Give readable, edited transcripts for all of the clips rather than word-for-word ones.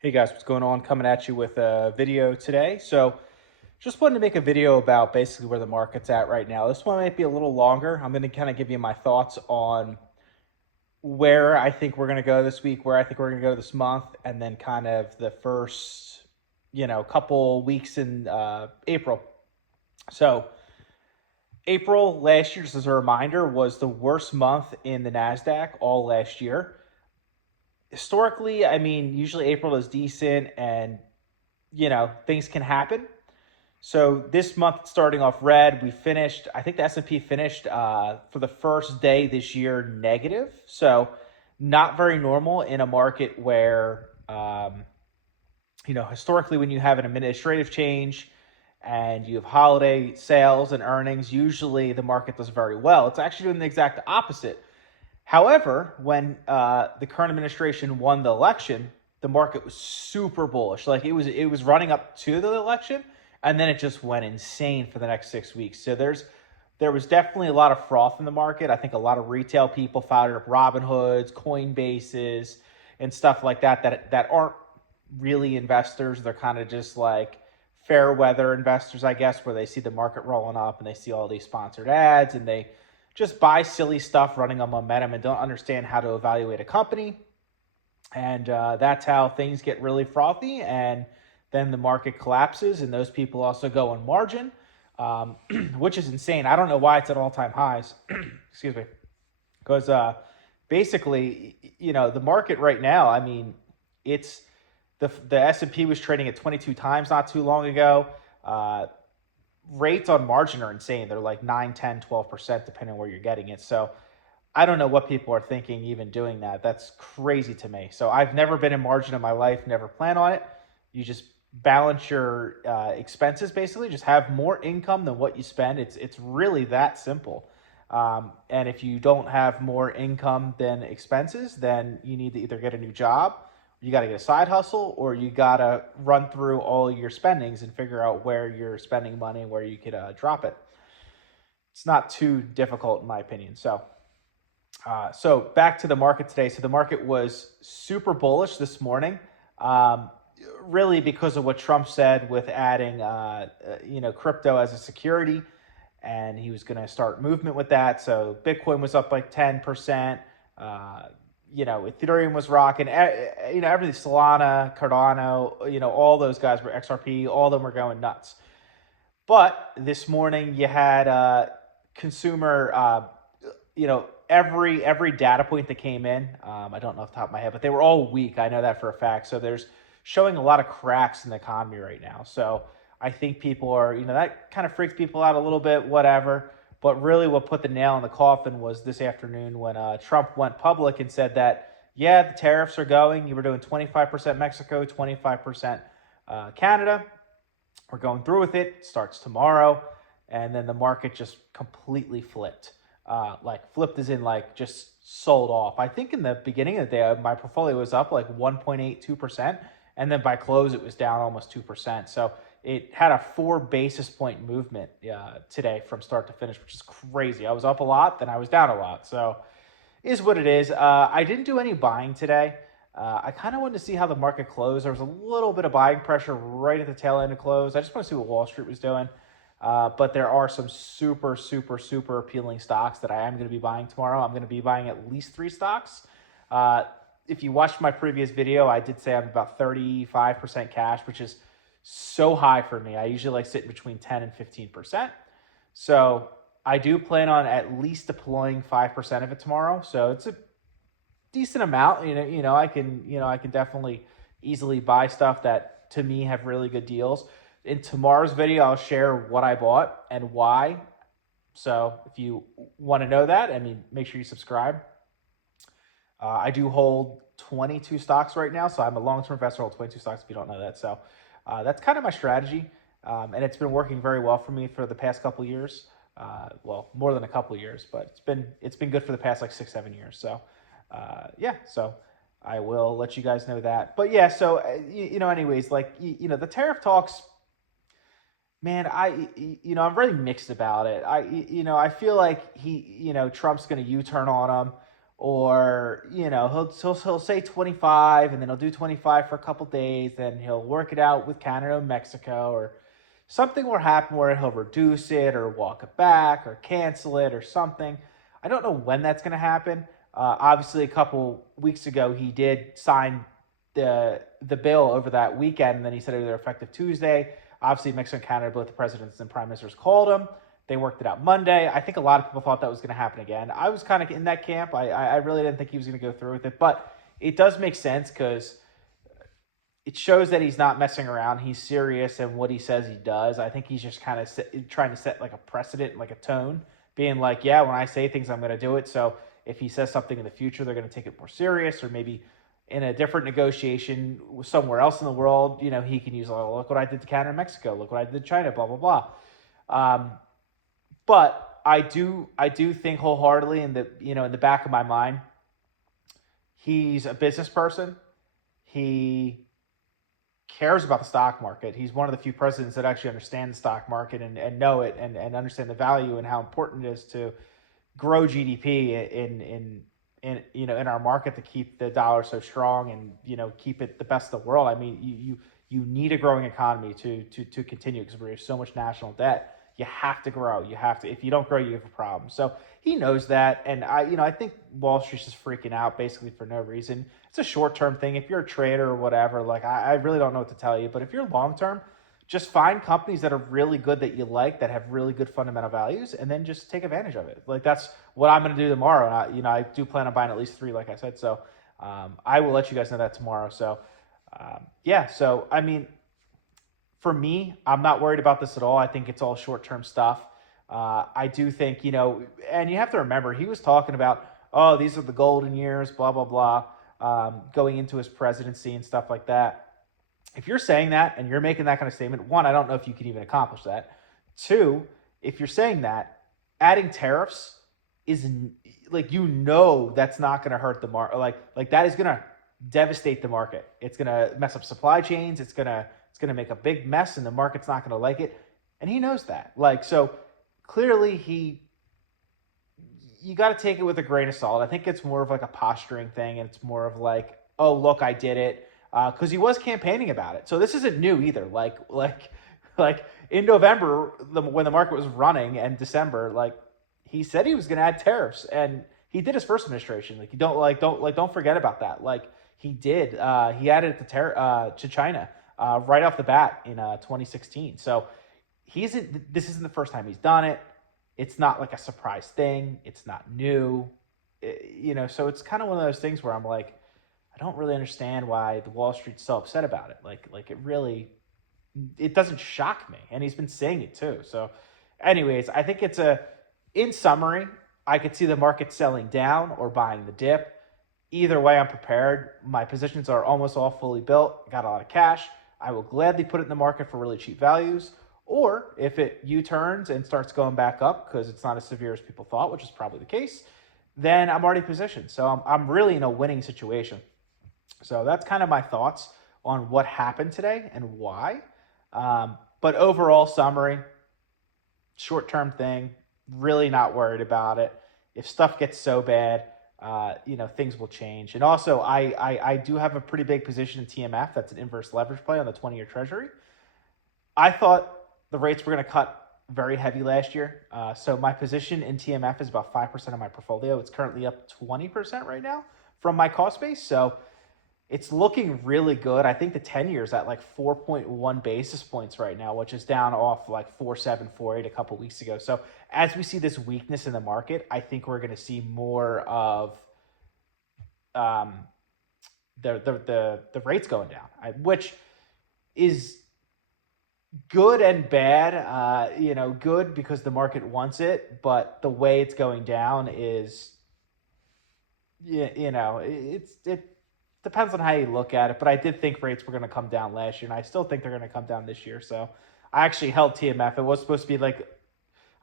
Hey guys, what's going on? Coming at you with a video today. Just wanted to make a video about basically where the market's at right now. This one might be a little longer. I'm going to kind of give you my thoughts on where I think we're going to go this week, where I think we're going to go this month, and then kind of the first, couple weeks in April. So, April last year, just as a reminder, was the worst month in the NASDAQ all last year. Historically, I mean, usually April is decent and things can happen. So this month starting off red, we finished. I think the S&P finished for the first day this year negative. So not very normal in a market where historically when you have an administrative change and you have holiday sales and earnings, usually the market does very well. It's actually doing the exact opposite. However, when the current administration won the election, the market was super bullish. Like it was running up to the election, and then it just went insane for the next 6 weeks. So there was definitely a lot of froth in the market. I think a lot of retail people fired up Robinhoods, Coinbases, and stuff like that aren't really investors. They're kind of just like fair weather investors, I guess, where they see the market rolling up and they see all these sponsored ads and they just buy silly stuff running on momentum and don't understand how to evaluate a company. And that's how things get really frothy. And then the market collapses and those people also go on margin, which is insane. I don't know why it's at all-time highs. Excuse me. Because basically, the market right now, I mean, it's the S&P was trading at 22 times not too long ago. Rates on margin are insane. They're like 9, 10, 12%, depending on where you're getting it. So I don't know what people are thinking even doing that. That's crazy to me. So I've never been in margin in my life, never plan on it. You just balance your expenses, basically. Just have more income than what you spend. It's really that simple. And if you don't have more income than expenses, then you need to either get a new job, you got to get a side hustle, or you got to run through all your spendings and figure out where you're spending money and where you could drop it. It's not too difficult, in my opinion. So back to the market today. So the market was super bullish this morning, really because of what Trump said with adding, crypto as a security, and he was going to start movement with that. So Bitcoin was up like 10%. Ethereum was rocking. Everything, Solana, Cardano, all those guys were XRP. All of them were going nuts. But this morning you had consumer, every data point that came in. I don't know off the top of my head, but they were all weak. I know that for a fact. So there's showing a lot of cracks in the economy right now. So I think people are, that kind of freaks people out a little bit, whatever. But really what put the nail in the coffin was this afternoon when Trump went public and said that, yeah, the tariffs are going. You were doing 25% Mexico, 25% Canada. We're going through with it. It starts tomorrow. And then the market just completely flipped. Flipped as in just sold off. I think in the beginning of the day, my portfolio was up like 1.82%. And then by close, it was down almost 2%. So it had a 4 basis point movement today from start to finish, which is crazy. I was up a lot, then I was down a lot. So is what it is. I didn't do any buying today. I kind of wanted to see how the market closed. There was a little bit of buying pressure right at the tail end of close. I just want to see what Wall Street was doing. But there are some super, super, super appealing stocks that I am going to be buying tomorrow. I'm going to be buying at least 3 stocks. If you watched my previous video, I did say I'm about 35% cash, which is so high for me. I usually like sitting between 10 and 15%. So I do plan on at least deploying 5% of it tomorrow. So it's a decent amount. I can definitely easily buy stuff that to me have really good deals. In tomorrow's video, I'll share what I bought and why. So if you want to know that, make sure you subscribe. I do hold 22 stocks right now, so I'm a long-term investor. I hold 22 stocks if you don't know that. So that's kind of my strategy, and it's been working very well for me for the past couple of years. More than a couple of years, but it's been good for the past like 6-7 years. So so I will let you guys know that. But yeah, so anyways, the tariff talks. Man, I'm really mixed about it. I feel like Trump's going to U-turn on them, or he'll say 25, and then he'll do 25 for a couple days, then he'll work it out with Canada and Mexico, or something will happen where he'll reduce it or walk it back or cancel it or something. I don't know when that's going to happen. Obviously, a couple weeks ago, he did sign the bill over that weekend, and then he said it was effective Tuesday. Obviously, Mexico and Canada, both the presidents and prime ministers called him. They worked it out Monday. I think a lot of people thought that was going to happen again. I was kind of in that camp. I really didn't think he was going to go through with it, but it does make sense because it shows that he's not messing around. He's serious in what he says he does. I think he's just kind of trying to set like a precedent, like a tone, being like, yeah, when I say things, I'm going to do it. So if he says something in the future, they're going to take it more serious, or maybe in a different negotiation somewhere else in the world, he can use, oh, look what I did to Canada and Mexico. Look what I did to China, blah, blah, blah. But I do think wholeheartedly in the back of my mind, he's a business person. He cares about the stock market. He's one of the few presidents that actually understand the stock market and know it and understand the value and how important it is to grow GDP in our market to keep the dollar so strong and keep it the best of the world. I mean, you need a growing economy to continue, because there's so much national debt. You have to grow. You have to. If you don't grow, you have a problem. So he knows that, and I think Wall Street's just freaking out basically for no reason. It's a short-term thing. If you're a trader or whatever, like I really don't know what to tell you. But if you're long-term, just find companies that are really good that you like, that have really good fundamental values, and then just take advantage of it. Like that's what I'm going to do tomorrow. And I do plan on buying at least 3, like I said. So I will let you guys know that tomorrow. So yeah. So I mean, for me, I'm not worried about this at all. I think it's all short-term stuff. I do think, and you have to remember, he was talking about, oh, these are the golden years, blah, blah, blah, going into his presidency and stuff like that. If you're saying that and you're making that kind of statement, one, I don't know if you can even accomplish that. Two, if you're saying that, adding tariffs is like, that's not going to hurt the market. Like that is going to devastate the market. It's going to mess up supply chains. It's going to make a big mess, and the market's not going to like it. And he knows that. So clearly you got to take it with a grain of salt. I think it's more of like a posturing thing, and it's more of like, oh, look, I did it. Because he was campaigning about it. So this isn't new either. Like in November, when the market was running, and December, he said he was going to add tariffs, and he did his first administration. Don't forget about that. He did. He added it to China right off the bat in 2016. So this isn't the first time he's done it. It's not like a surprise thing. It's not new. So it's kind of one of those things where I'm like, I don't really understand why the Wall Street's so upset about it. It doesn't shock me. And he's been saying it too. So anyways, I think in summary, I could see the market selling down or buying the dip. Either way, I'm prepared. My positions are almost all fully built. I got a lot of cash. I will gladly put it in the market for really cheap values. Or if it U-turns and starts going back up because it's not as severe as people thought, which is probably the case, then I'm already positioned. So I'm really in a winning situation. So that's kind of my thoughts on what happened today and why. But overall summary, short-term thing, really not worried about it. If stuff gets so bad, things will change. And also, I do have a pretty big position in TMF. That's an inverse leverage play on the 20-year Treasury. I thought the rates were going to cut very heavy last year. So my position in TMF is about 5% of my portfolio. It's currently up 20% right now from my cost base. So it's looking really good. I think the 10-year is at 4.1 basis points right now, which is down off 4.7, 4.8 a couple weeks ago. So as we see this weakness in the market, I think we're going to see more of the rates going down, which is good and bad. Good because the market wants it, but the way it's going down is, it depends on how you look at it. But I did think rates were going to come down last year, and I still think they're going to come down this year. So I actually held TMF. It was supposed to be I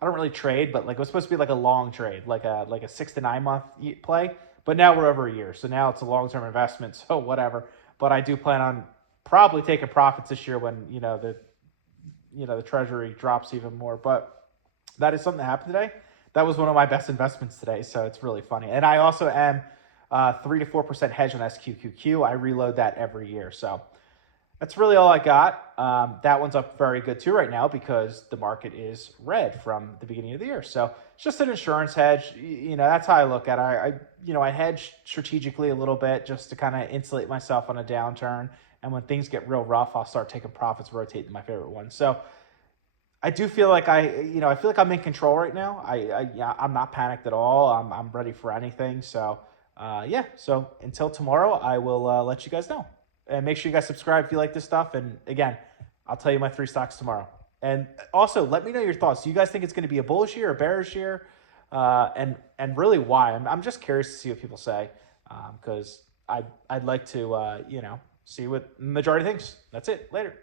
don't really trade, but it was supposed to be a long trade, like a 6 to 9 month play. But now we're over a year, so now it's a long-term investment. So whatever. But I do plan on probably taking profits this year when the Treasury drops even more. But that is something that happened today. that was one of my best investments today. So it's really funny. And I also am 3 to 4% hedge on SQQQ. I reload that every year. So that's really all I got. That one's up very good too right now because the market is red from the beginning of the year. So it's just an insurance hedge. That's how I look at it. I hedge strategically a little bit just to kind of insulate myself on a downturn. And when things get real rough, I'll start taking profits, rotate to my favorite one. So I do feel like I feel like I'm in control right now. I'm not panicked at all. I'm ready for anything. So yeah. So until tomorrow, I will let you guys know. And make sure you guys subscribe if you like this stuff. And again, I'll tell you my 3 stocks tomorrow. And also, let me know your thoughts. Do you guys think it's going to be a bullish year or bearish year? And really why? I'm just curious to see what people say because I'd like to see what the majority thinks. That's it. Later.